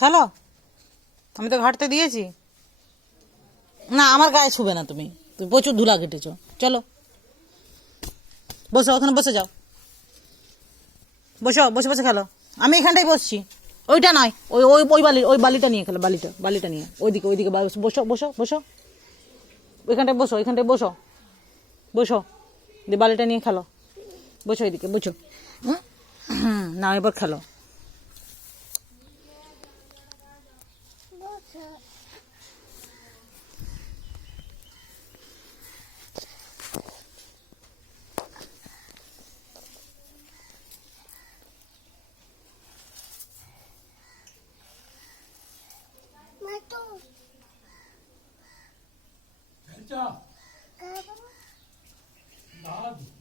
খেলো, আমি তো ঘাটতে দিয়েছি। না, আমার গায়ে ছুবে না তুমি, তুমি প্রচুর ধুলা কেটেছো। চলো বসো, ওখানে বসে যাও, বসো, বসে বসে খেলো। আমি এখানটাই বসছি, ওইটা নয়, ওই ওই ওই বালি, ওই বালিটা নিয়ে খেলো, বালিটা বালিটা নিয়ে ওইদিকে ওইদিকে বসো বসো বসো, ওইখানটায় বসো, ওইখানটায় বসো, বসো, দিয়ে বালিটা নিয়ে খেলো, বসো ওইদিকে, বুঝছো? না, এবার খেলো। Dadah.